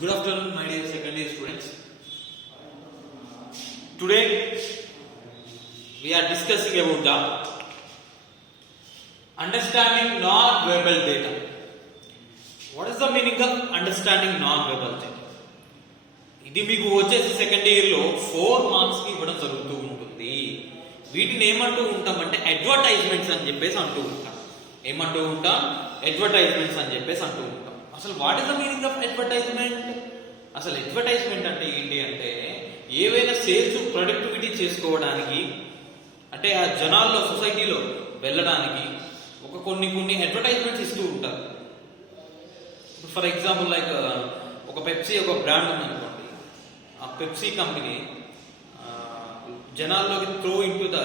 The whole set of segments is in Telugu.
Good afternoon, my dear second year students. Today we are discussing about the understanding non-verbal data. What is the meaning of understanding non-verbal data? ఇది మీకు వచ్చేసి సెకండ్ ఇయర్ లో 4 మార్క్స్ కి ఇవ్వడం జరుగుతూ ఉంటుంది. వీటిని ఏమంటూ ఉంటామంటే అడ్వర్టైజ్మెంట్స్ అని చెప్పేసి అంటూ ఉంటాం. ఏమంటూ ఉంటాం? అడ్వర్టైజ్మెంట్స్ అని చెప్పేసి అంటూ ఉంటాం. అసలు what is the meaning of advertisement? అసలు అడ్వర్టైజ్మెంట్ అంటే ఏంటి అంటే ఏవైనా సేల్స్ ప్రొడక్టివిటీ చేసుకోవడానికి, అంటే ఆ జనాల్లో సొసైటీలో వెళ్ళడానికి కొన్ని అడ్వర్టైజ్మెంట్స్ ఇస్తూ ఉంటారు. ఫర్ ఎగ్జాంపుల్ లైక్ ఒక పెప్సీ ఒక బ్రాండ్ ఉందనుకోండి, ఆ పెప్సీ కంపెనీ జనాల్లోకి throw into the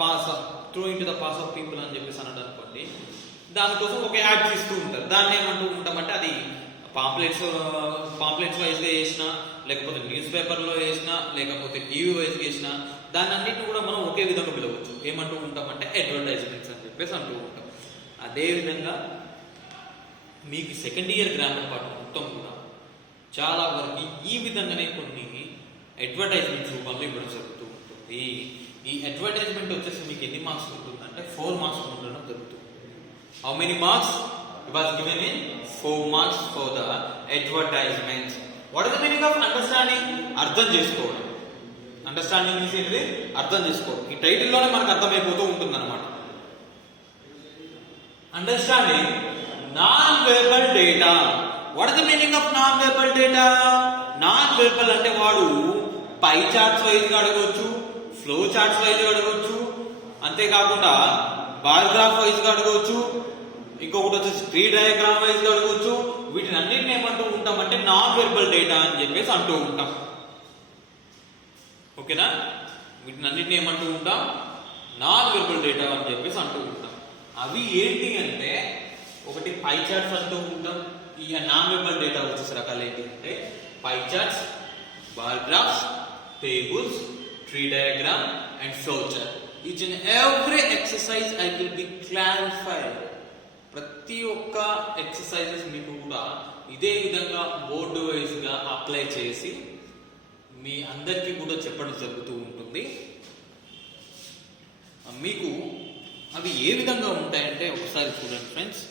pass of people అని చెప్పేసి అన్నాడు అనుకోండి, దానికోసం ఒక యాడ్ ఇస్తూ ఉంటారు. దాన్ని ఏమంటూ ఉంటామంటే అది పాంప్లెట్స్ వైజ్గా వేసినా, లేకపోతే న్యూస్ పేపర్లో వేసినా, లేకపోతే టీవీ వైజ్గా వేసినా, దాన్ని అన్నింటిని కూడా మనం ఒకే విధంగా పిలవచ్చు. ఏమంటూ ఉంటామంటే అడ్వర్టైజ్మెంట్స్ అని చెప్పేసి అంటూ ఉంటాం. అదేవిధంగా మీకు సెకండ్ ఇయర్ గ్రామర్ పాఠం మొత్తం కూడా చాలా వరకు ఈ విధంగానే కొన్ని అడ్వర్టైజ్మెంట్స్ రూపంలో ఇవ్వడం జరుగుతూ ఉంటుంది. ఈ అడ్వర్టైజ్మెంట్ వచ్చేసి మీకు ఎన్ని మార్క్స్ ఉంటుందంటే 4 మార్క్స్ ఉండడం జరుగుతుంది. How many marks? It was given in 4 marks for the advertisements. What is the meaning of understanding? అర్థం చేసుకోవడం. అండర్స్టాండింగ్ మీన్స్ ఏంటిది? అర్థం చేసుకోవడం. ఈ టైటిల్ లోనే మనకు అర్థమైపోతూ ఉంటుంది అనమాట. Understanding non verbal data. What is the meaning of non verbal data? Non verbal అంటే వాడు పై చార్ట్స్ వైజ్ గా అడగవచ్చు, ఫ్లో చార్ట్స్ వైజ్ గా అడగవచ్చు, అంతేకాకుండా బార్ గ్రాఫ్ వైజ్ గా అడగవచ్చు, ఇంకొకటి వచ్చేసి ట్రీ డయాగ్రామ్ వైజ్ గా అడగవచ్చు. వీటిని అన్నింటిని ఏమంటూ ఉంటామంటే నాన్ వెర్బల్ డేటా అని చెప్పేసి అంటూ ఉంటాం. ఓకేనా? వీటిని అన్నింటిని ఏమంటూ ఉంటాం? నాన్ వెర్బల్ డేటా అని చెప్పేసి అంటూ ఉంటాం. అవి ఏంటి అంటే ఒకటి పై చార్ట్స్ అంటూ ఉంటాం. ఈ నాన్ వెర్బల్ డేటా వచ్చేసి రకాలు ఏంటి అంటే పై charts, bar graphs, tables, tree diagram and flow chart. Each and every exercise I will be clarified. ప్రతి ఒక్క ఎక్సర్సైజెస్ మీకు కూడా ఇదే విధంగా బోర్డు వైజ్ గా అప్లై చేసి మీ అందరికీ కూడా చెప్పడం జరుగుతూ ఉంటుంది. మీకు అవి ఏ విధంగా ఉంటాయంటే ఒకసారి చూడండి ఫ్రెండ్స్.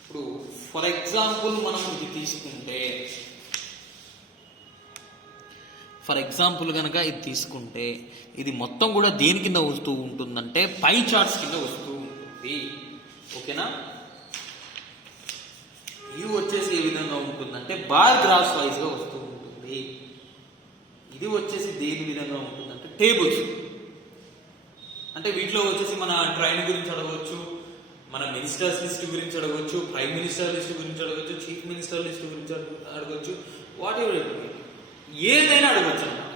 ఇప్పుడు ఫర్ ఎగ్జాంపుల్ మనం ఇది తీసుకుంటే, కనుక ఇది తీసుకుంటే ఇది మొత్తం కూడా దేని కింద వస్తూ ఉంటుందంటే పై చార్ట్స్ కింద వస్తూ ఉంటుంది. ఓకేనా? ఇవి వచ్చేసి ఏ విధంగా ఉంటుందంటే బార్ గ్రాఫ్స్ వైజ్ గా వస్తూ ఉంటుంది. ఇది వచ్చేసి దేని విధంగా ఉంటుందంటే టేబుల్స్. అంటే వీటిలో వచ్చేసి మన ట్రైన్ గురించి అడగవచ్చు, మన మినిస్టర్స్ లిస్ట్ గురించి అడగవచ్చు, ప్రైమ్ మినిస్టర్ లిస్ట్ గురించి అడగవచ్చు, చీఫ్ మినిస్టర్ లిస్ట్ గురించి అడగవచ్చు, వాట్ ఎవర్ ఏదైనా అడగచ్చు అన్నమాట.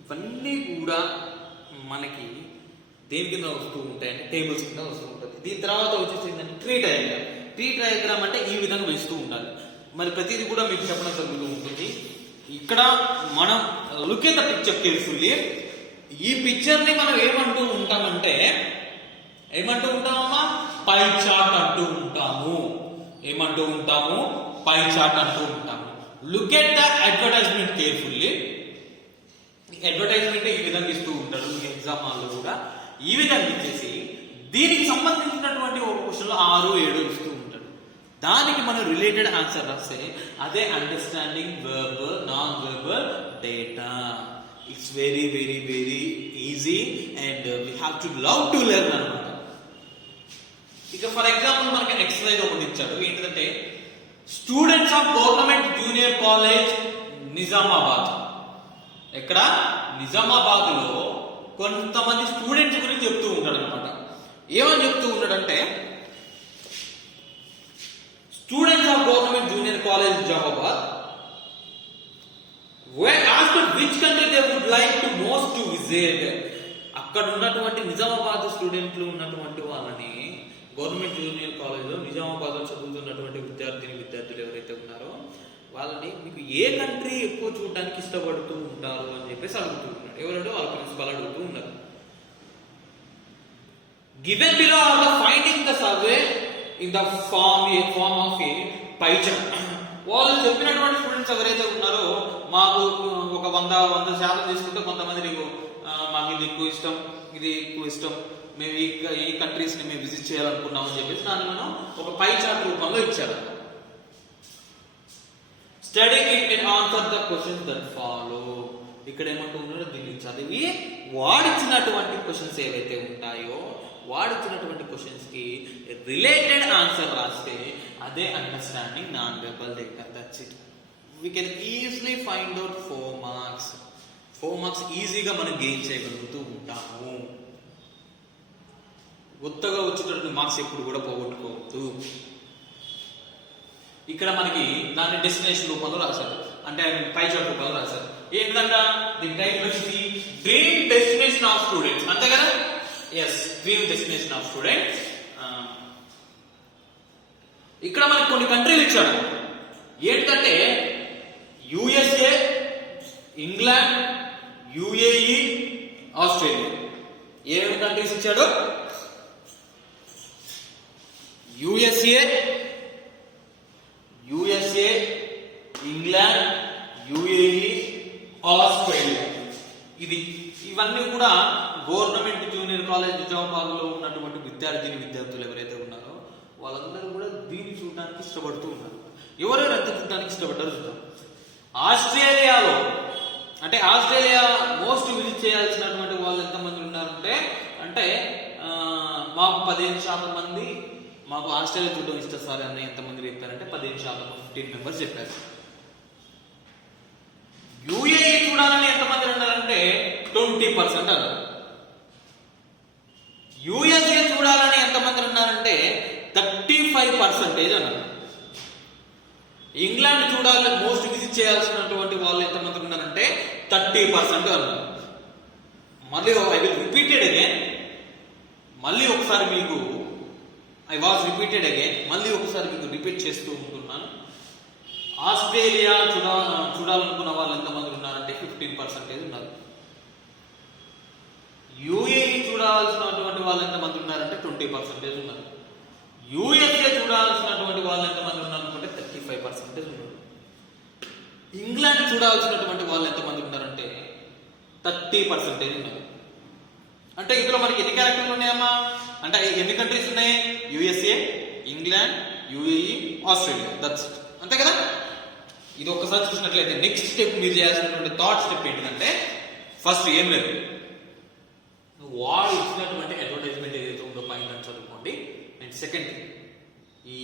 ఇవన్నీ కూడా మనకి దేని కింద వస్తూ ఉంటాయంటే టేబుల్స్ కింద వస్తూ ఉంటుంది. దీని తర్వాత వచ్చేసి ఏంటంటే ట్రీ డయాగ్రామ్. ట్రీ డయాగ్రామ్ అంటే ఈ విధంగా వేస్తూ ఉండాలి. మరి ప్రతిదీ కూడా మీకు చెప్పడం జరుగుతూ ఉంటుంది. ఇక్కడ మనం look at the picture carefully. ఈ పిక్చర్ ని మనం ఏమంటూ ఉంటామంటే ఏమంటామమ్మా? పై చార్ట్ అంటూ ఉంటాము. ఏమంటూ ఉంటాము? పై చార్ట్ అంటూ ఉంటాము. Look at the advertisement carefully. Advertisement ఈ విధంగా ఇస్తూ ఉంటారు. ఎగ్జామ్ హాల్లో కూడా ఈ విధంగా ఇచ్చేసి దీనికి సంబంధించినటువంటి ఒక క్వశ్చన్ లో 6, 7 ఇస్తూ ఉంటాడు. దానికి మనం రిలేటెడ్ ఆన్సర్ రాస్తే అదే understanding verbal non verbal data. It's very very very easy and we have to love to learn అన్నమాట. ఇక ఫర్ ఎగ్జాంపుల్ మనకి ఎక్సర్సైజ్ ఒకటి ఇచ్చాడు. ఏంటంటే students of government junior college Nizamabad. ఎక్కడ? నిజామాబాద్ లో కొంతమంది స్టూడెంట్స్ గురించి చెప్తూ ఉంటాడు అనమాట. ఏమని చెప్తూ ఉంటాడంటే students of government junior college Nizamabad were asked which country they would like to most to visit. అక్కడ ఉన్నటువంటి నిజామాబాద్ స్టూడెంట్లు ఉన్నటువంటి వాళ్ళని గవర్నమెంట్ జూనియర్ కాలేజ్లో నిజామాబాద్ లో చదువుతున్నటువంటి విద్యార్థులు ఎవరైతే ఉన్నారో వాళ్ళని మీకు ఏ కంట్రీ ఎక్కువ చూడడానికి ఇష్టపడుతూ ఉంటారు అని చెప్పేసి అడుగుతూ ఉన్నాడు. ఎవరంటే వాళ్ళ ప్రిన్సిపల్ అడుగుతూ ఉన్నారు. Given below are the finding the in the form of a pie chart. వాళ్ళు చెప్పినటువంటి స్టూడెంట్స్ ఎవరైతే ఉన్నారో మాకు ఒక 100% తీసుకుంటే కొంతమంది మాకు ఇది ఎక్కువ ఇష్టం, ఇది ఎక్కువ ఇష్టం, మేము ఈ కంట్రీస్ ని మేము విజిట్ చేయాలనుకున్నాం అని చెప్పేసి దాన్ని మనం ఒక పై చార్ట్ రూపంలో ఇచ్చారు. Study it and answer the questions that follow. ఇక్కడ ఏమంటున్నారో దీన్ని చదివి వాడిచ్చినటువంటి క్వశ్చన్స్ ఏవైతే ఉంటాయో వాడిచ్చినటువంటి క్వశ్చన్స్ కి రిలేటెడ్ ఆన్సర్ రాస్తే అదే understanding non verbal data. That's it. We can easily find out 4 marks. 4 marks ఈజీగా మనం గెయిన్ చేయగలుగుతూ ఉంటాము. కొత్తగా వచ్చేటటువంటి మార్క్స్ ఎప్పుడు కూడా పోగొట్టుకోవద్దు. ఇక్కడ మనకి దాన్ని డెస్టినేషన్ రూపంలో రాశారు, అంటే పై చార్ట్ రూపంలో రాశారు. ఏంటంట ది టైప్ వచ్చి డ్రీమ్ డెస్టినేషన్ ఆఫ్ స్టూడెంట్స్, అంతే కదా? Yes, dream destination of students. ఇక్కడ మనకి కొన్ని కంట్రీలు ఇచ్చాడు. ఏంటంటే యుఎస్ఏ, ఇంగ్లాండ్, యుఏఈ, ఆస్ట్రేలియా. ఏమేమి కంట్రీస్ ఇచ్చాడు? USA, England, UAE, Australia. ఇవన్నీ కూడా గవర్నమెంట్ జూనియర్ కాలేజ్ నిజామాబాద్లో ఉన్నటువంటి విద్యార్థులు ఎవరైతే ఉన్నారో వాళ్ళందరూ కూడా దీన్ని చూడడానికి ఇష్టపడుతూ ఉన్నారు. ఎవరైనా ఎంత చూడడానికి ఇష్టపడ్డారో చూద్దాం. ఆస్ట్రేలియాలో అంటే ఆస్ట్రేలియా మోస్ట్ విజిట్ చేయాల్సినటువంటి వాళ్ళు ఎంతమంది ఉన్నారంటే మాకు 15% మంది మాకు ఆస్ట్రేలియా చూడడం ఇష్టం సార్ అని ఎంతమంది చెప్పారంటే 15%, 15 మెంబర్స్ చెప్పారు. యుఏఈ చూడాలని ఎంతమంది ఉన్నారంటే 20% అన్నారు. యుఎస్ఏ చూడాలని ఎంతమంది ఉన్నారంటే 35% అన్నారు. ఇంగ్లాండ్ చూడాలని మోస్ట్ విజిట్ చేయాల్సినటువంటి వాళ్ళు ఎంతమంది ఉన్నారంటే 30% అన్నారు. మళ్ళీ ఐ విల్ రిపీటెడ్ అగైన్, మళ్ళీ ఒకసారి మీకు మళ్ళీ ఒకసారి మీకు రిపీట్ చేస్తూ ఉంటున్నాను. ఆస్ట్రేలియా చూడాలనుకున్న వాళ్ళు ఎంతమంది ఉన్నారంటే 15% ఉన్నారు. యుఏఈ చూడాల్సినటువంటి వాళ్ళు ఎంతమంది ఉన్నారంటే 20% ఉన్నారు. యుఎస్ఏ చూడాల్సినటువంటి వాళ్ళు ఎంతమంది ఉన్నారనుకుంటే 35% ఉన్నారు. ఇంగ్లాండ్ చూడాల్సినటువంటి వాళ్ళు ఎంతమంది ఉన్నారంటే 30% ఉన్నారు. అంటే ఇందులో మనకి ఎన్ని క్యారెక్టర్లు ఉన్నాయమ్మా అంటే ఎన్ని కంట్రీస్ ఉన్నాయి? USA, England, UAE, Australia. That's it, అంతే కదా? ఇది ఒక్కసారి చూసినట్లయితే నెక్స్ట్ స్టెప్ మీరు చేయాల్సినటువంటి థాట్ స్టెప్ ఏంటంటే ఫస్ట్ ఏం లేదు, వాడు ఇచ్చినటువంటి అడ్వర్టైజ్మెంట్ ఏదైతే ఉందో పైన చదువుకోండి. అండ్ సెకండ్ ఈ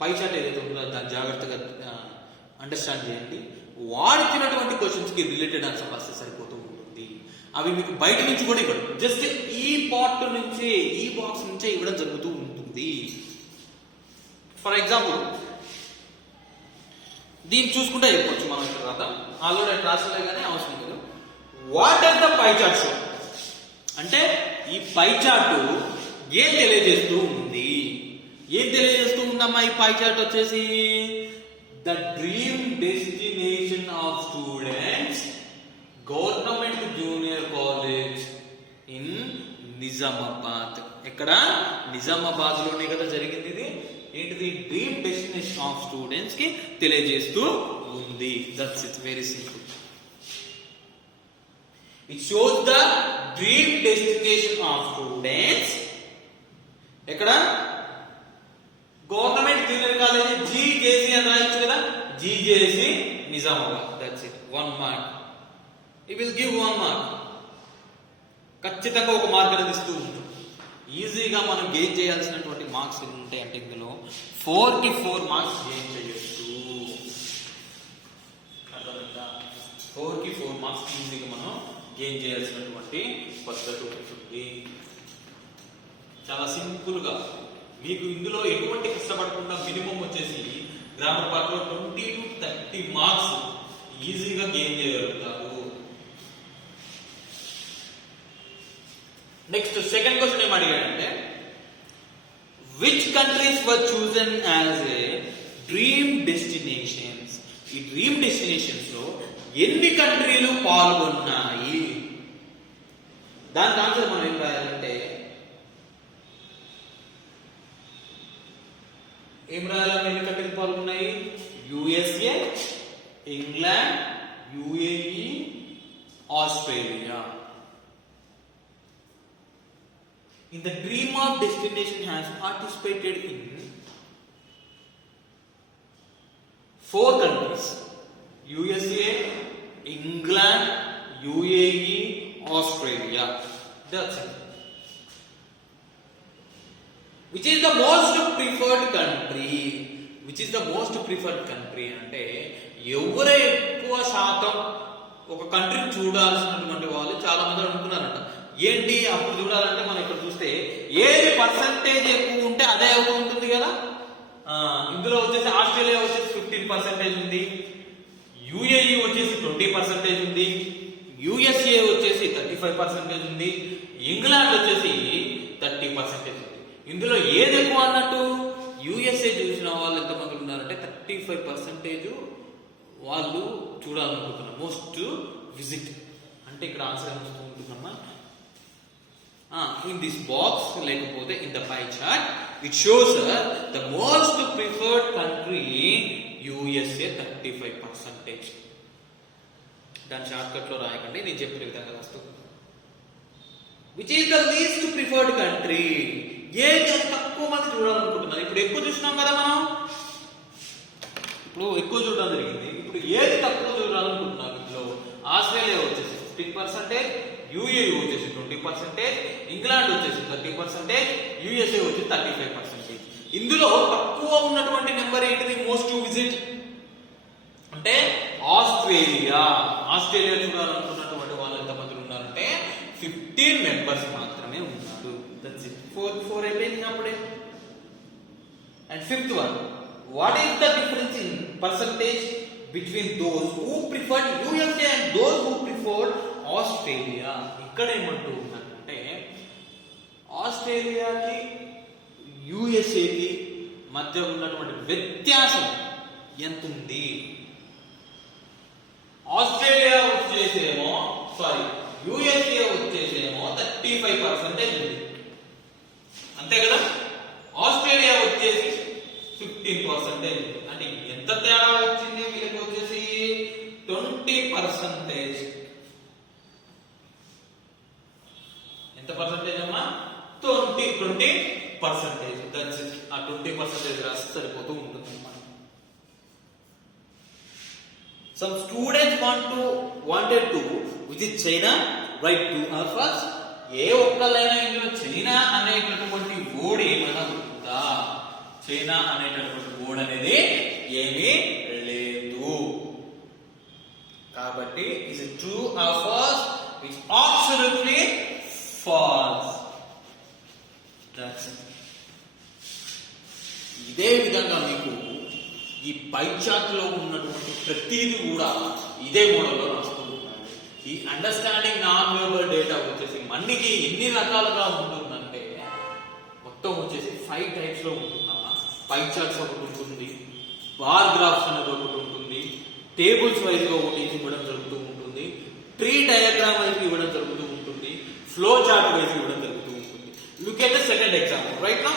పై చార్ట్ ఏదైతే ఉందో దాన్ని జాగ్రత్తగా అండర్స్టాండ్ చేయండి. వాడు ఇచ్చినటువంటి క్వశ్చన్స్ కి రిలేటెడ్ ఆన్సర్ రాస్తే సరిపోతూ ఉంటుంది. అవి మీకు బయట నుంచి కూడా ఇవ్వడం, జస్ట్ ఈ పార్ట్ నుంచే ఈ బాక్స్ నుంచే ఇవ్వడం జరుగుతూ ఉంటుంది. ఫర్ ఎగ్జాంపుల్ దీన్ని చూసుకుంటే చెప్పొచ్చు మనం ఇక్కడ రాద్దాం. ఆల్రెడీ రాసలే కానీ అవసరం లేదు. What are the pie chart show అంటే ఈ పై చార్ట్ ఏం తెలియజేస్తూ ఉంది? ఏం తెలియజేస్తూ ఉందమ్మా ఈ పై చార్ట్ వచ్చేసి? The dream destination of students government junior college in Nizamabad. ఎక్కడ? నిజామాబాద్ లోనే కదా జరిగింది ఇది. ఏంటిది? డ్రీమ్ డెస్టినేషన్ ఆఫ్ స్టూడెంట్స్ కి తెలియజేస్తూ ఉంది. That's it, very simple. It shows the dream destination of students. ఎక్కడ? గవర్నమెంట్ జూనియర్ కాలేజ్ జీజేసీ అని రాయొచ్చు కదా, GJC Nizamabad. That's it, 1 mark. It will give 1 mark. ఖచ్చితంగా 1 మార్క్ అనేది ఇస్తూ ఉంటుంది. ఈజీగా మనం గెయిన్ చేయాల్సినటువంటి మార్క్స్ ఎన్ని ఉంటాయి అంటే ఇందులో 4 కి 4 మార్క్స్ గెయిన్ చేయొచ్చు. 4 కి 4 మార్క్స్ ఈజీగా మనం గెయిన్ చేయాల్సినటువంటి పద్ధతి ఉంటుంది. చాలా సింపుల్ గా మీకు ఇందులో ఎటువంటి కష్టపడకుండా మినిమం వచ్చేసి గ్రామర్ పార్ట్ లో 20 to 30 మార్క్స్ ఈజీగా గెయిన్ చేయగలుగుతారు. నెక్స్ట్ సెకండ్ క్వశ్చన్ ఏం అడిగాడంటే which countries were chosen as a dream destinations. ఈ డ్రీమ్ డెస్టినేషన్స్ లో ఎన్ని కంట్రీలు పాల్గొన్నాయి? దానికి ఆన్సర్ మనం ఏం రాయాలంటే ఏం రాయాలి? ఎన్ని కంట్రీస్ పాల్గొన్నాయి? USA, England, UAE, Australia. In the dream of destination has participated in 4 countries: USA, England, UAE, Australia. That's it. Which is the most preferred country? Which is the most preferred country అంటే ఎవరు ఎక్కువ శాతం ఒక కంట్రీని చూడాల్సినటువంటి వాళ్ళు చాలా మంది అనుకున్నారంట. ఏంటి అప్పుడు చూడాలంటే మనం ఇక్కడ చూస్తే ఏది పర్సంటేజ్ ఎక్కువ ఉంటే అదే అవుతూ ఉంటుంది కదా. ఇందులో వచ్చేసి ఆస్ట్రేలియా వచ్చేసి 15% ఉంది, యుఏఈ వచ్చేసి 20% ఉంది, యుఎస్ఏ వచ్చేసి 35% ఉంది, ఇంగ్లాండ్ వచ్చేసి 30% ఉంది. ఇందులో ఏది ఎక్కువ అన్నట్టు యుఎస్ఏ చూసిన వాళ్ళు ఎంతమంది ఉన్నారంటే 35% వాళ్ళు చూడాలనుకుంటున్నారు. మోస్ట్ విజిట్ అంటే ఇక్కడ ఆన్సర్ ఏమొస్తూ ఉంటుందమ్మా, in this box లేకపోతే in the pie chart it shows the most preferred country USA 35%. దాని షార్ట్ కట్ లో రాయకండి, నేను చెప్పిన విధంగా రాస్తూ. which is the least preferred country, ఏది తక్కువ మంది చూడాలనుకుంటున్నారు. ఇప్పుడు ఎక్కువ చూసినాం కదా మనం, ఇప్పుడు ఎక్కువ చూడడం జరిగింది. ఇప్పుడు ఏది తక్కువ చూడాలనుకుంటున్నారు? ఇందులో ఆస్ట్రేలియా వచ్చేసి 15%, యుఏఈ వచ్చేసి 20%, ఇంగ్లాండ్ వచ్చేసి 30%, యుఎస్ఏ వచ్చి 35%. ఇందులో తక్కువ ఉన్నటువంటి నెంబర్ ఏంటిది? మోస్ట్ విజిట్ అంటే ఆస్ట్రేలియా. ఆస్ట్రేలియా చూడాలనుకున్నటువంటి వాళ్ళు ఎంతమంది ఉన్నారంటే 15 మెంబర్స్ మాత్రమే ఉన్నారు. That's it. 4 అయిపోయింది అప్పుడే. And fifth one, what is the difference in percentage between those who preferred USA and those who preferred Australia? ఇక్కడ ఏమంటూ ఉన్నారంటే ఆస్ట్రేలియాకి యుఎస్ఏకి మధ్య ఉన్నటువంటి వ్యత్యాసం ఎంత ఉంది? ఆస్ట్రేలియా వచ్చేసేమో యుఎస్ఏ వచ్చేసేమో 35% ఉంది, అంతే కదా. ఆస్ట్రేలియా వచ్చేసి 15% ఉంది. అంటే ఎంత తేడా వచ్చింది? వీళ్ళకి వచ్చేసి 20%. ఎంత పర్సెంటేజ్ అమ్మా? 20%. That's it. ఆ 20% రాస్తే సరిపోతూ ఉంటుంది. Some students wanted to visit China, write to or first. ఏ ఒక్కలైనా ఇందులో చైనా అనేటటువంటి వర్డ్ ఏమైనా ఉందా? చైనా అనేటటువంటి వర్డ్ అనేది ఏమీ లేదు. కాబట్టి is it true or false? It's absolutely false. That's it. ఇదే విధంగా మీకు ఈ పై చార్ట్ లో ఉన్నటువంటి ప్రతిదీ కూడా ఇదే మోడల్లో రాసుకుంటున్నాను. ఈ అండర్స్టాండింగ్ నాన్ వెర్బల్ డేటా వచ్చేసి మనకి ఎన్ని రకాలుగా ఉంటుందంటే మొత్తం వచ్చేసి 5 టైప్స్ లో ఉంటుందమ్మా. పై చార్ట్స్ ఒకటి ఉంటుంది, బార్ గ్రాఫ్స్ అనేది ఒకటి ఉంటుంది, టేబుల్స్ వైజ్ గా ఒకటి ఇవ్వడం జరుగుతూ ఉంటుంది, ట్రీ డయాగ్రామ్ వైజ్ ఇవ్వడం జరుగుతూ ఉంటుంది, ఫ్లో చార్ట్ వైజ్ ఇవ్వడం జరుగుతూ ఉంటుంది. Look at the second example right now.